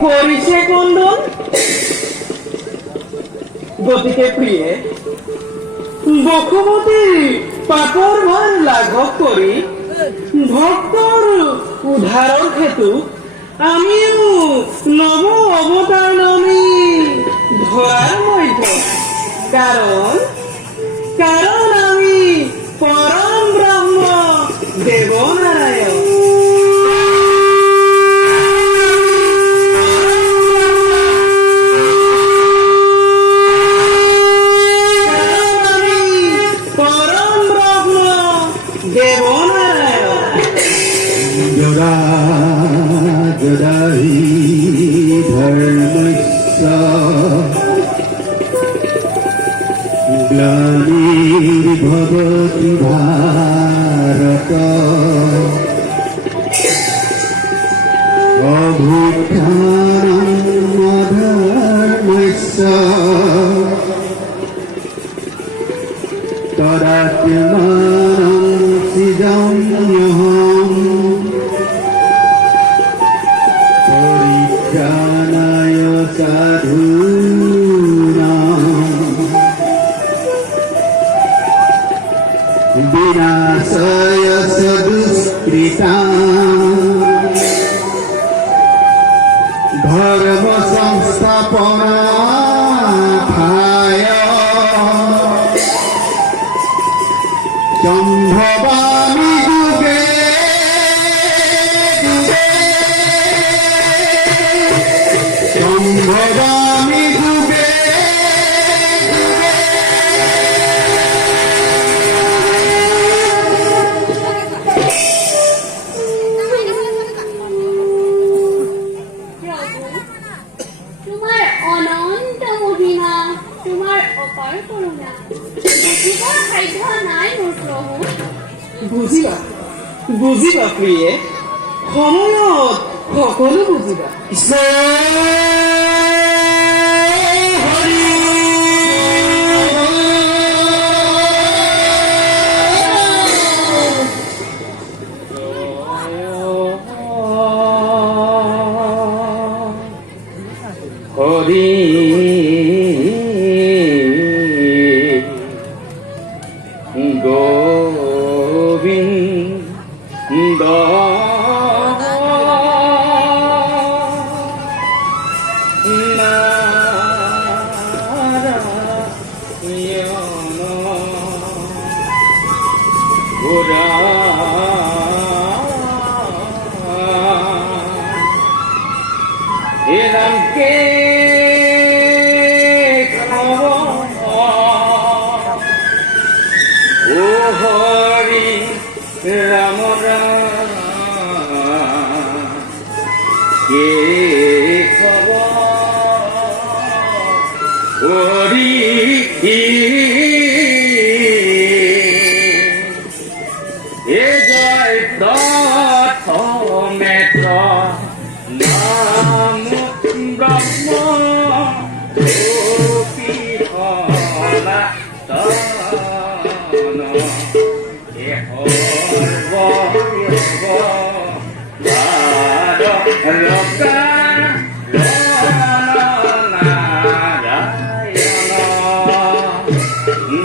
করিছে কন্দন গতিকে প্রিয়ে বক্ষবতী পাপর ভার লাঘব করি ভক্তর উদ্ধারণ হেতু আমিও নব অবতার নামি ধরার মধ্য কারণ কারণ আমি পরম ব্রহ্ম দেবনারায়ণ ग्लानिर्भवति भारत अभ्युत्थानम् अधर्मस्य तदात्मानं सृजाम्यहम् परित्राणाय विनाशाय सदुष्कृताम् धर्म संस्थापनार्थाय सम्भवामि युगे सम्भवामि युगे বুজিবা বুজিবা প্ৰিয়ে সময়ত সকলো বুজিবা হরি গোবিন্দ কে ও হরি রাম রাম কে খবর হরি এ জয় প্রথমে নাম ব্রহ্ম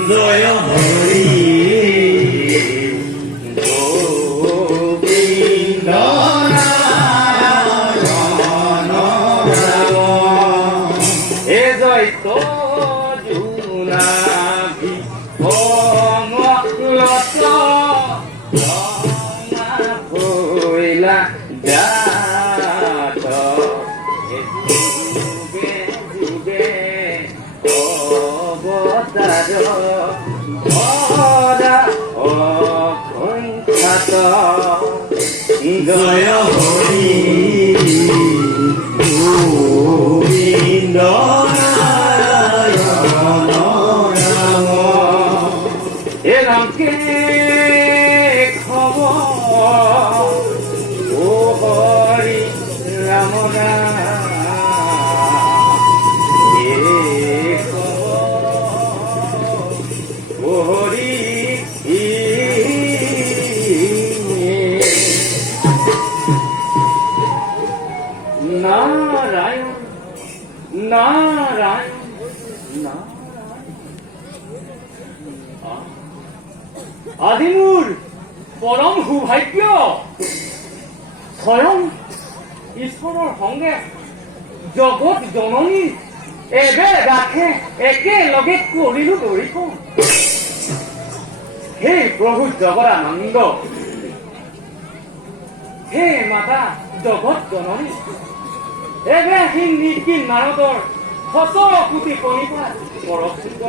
জয় হরি গোবিন্দ এ জয় তো জুনাভি ভমলত ভইলা যাত যুগে যুগে অবতার ভরা অকণ্ঠাত জয় হরি গোবিন্দ নারায়ণ রাম এ রামকে খবর ও হরি রাম রাম এ খবর ও হরি নারায়ণ নারায়ণ আজি মোৰ পৰম সৌভাগ্য স্বয়ং ঈশ্বৰৰ সংগে জগত জননী এবে ৰাখে একেলগে কৰিলো দৰিখন হে প্ৰভু জগদানন্দ হে মাতা জগত জননী এবে সি নীতি নাৰদৰ শত কোটি কণিকা পৰচিত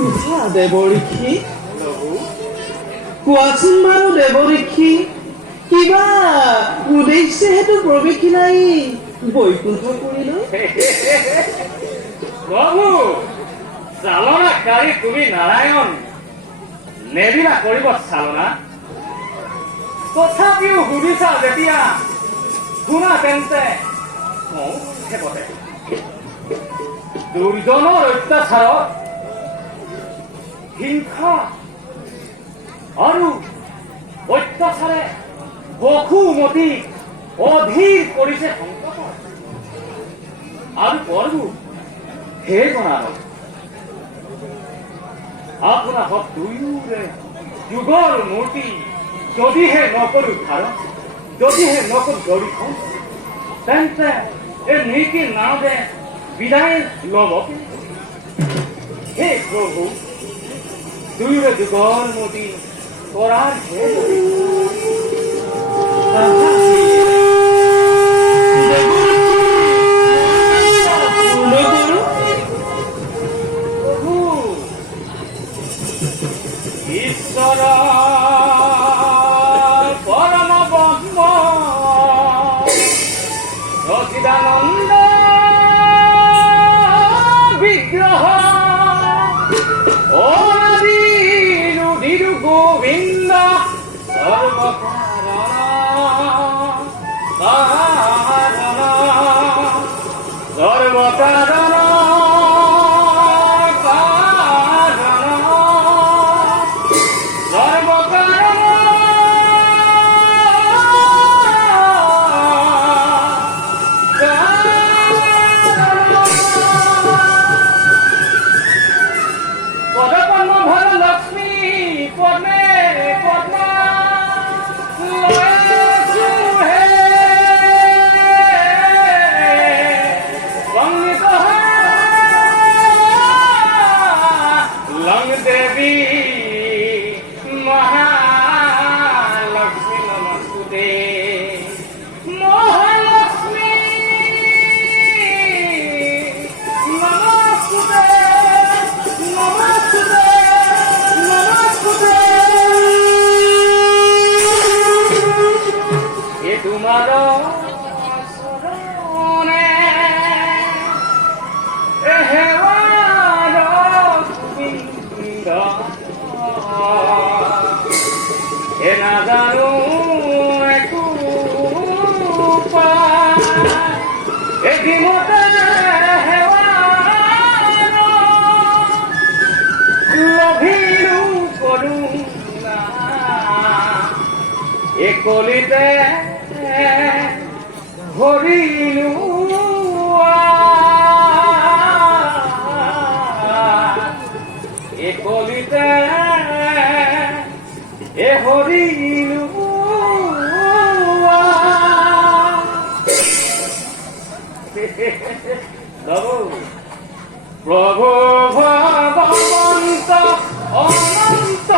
উঠা দেৱঋষি কোৱাচোন বাৰু দেৱঋষি কিবা উদ্দেশ্যেহেতু প্ৰৱেশী নাই বৈকুণ্ঠ কৰিলো প্ৰভু চালনাকাৰী তুমি নাৰায়ণ নেদিলা কৰিব চালনা তথাপিও সুধিছা যেতিয়া শুনা তেন্তে সংক্ষেপতে দুৰ্জনৰ অত্যাচাৰত হিংসা আৰু অত্যাচাৰে বসুমতী অধীৰ কৰিছে সংকট আৰু প্ৰভু হে জনাব আপোনাৰ দুয়োৰে যুগৰ মূৰ্তি যদিহে নকৰো ধাৰণ যদিহে নকৰো দৰিখন তেন্তে এই নীতি নাৰদে বিদায় ল'ব হে প্ৰভু দুয়োৰে যুগৰ মূৰ্তি কৰাৰ হে ঈশ্বৰ পৰম ব্ৰহ্ম সচিদানন্দ বিগ্ৰহ অনাদি ৰুধিৰ গোবিন্দ সৰ্বকাৰণ কলিতে হৰিলো কলিতে হৰিলো প্ৰভু ভগৱন্ত অনন্ত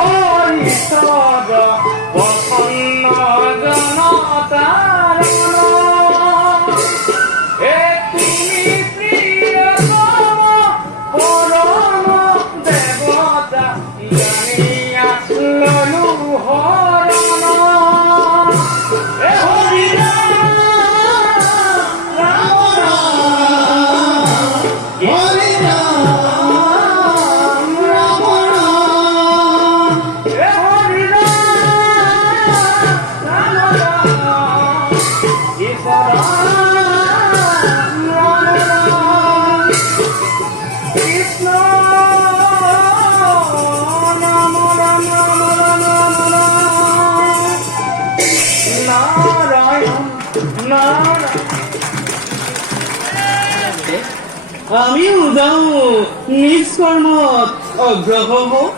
ঈশ্বৰ প্ৰসন্ন জনতাৰ তুমি প্ৰিয়তম পৰম দেৱতা জানিয়া ললো হৰণ হৰি ৰাম আমিও যাওঁ নিজ কৰ্মত অগ্ৰসৰ হওঁ।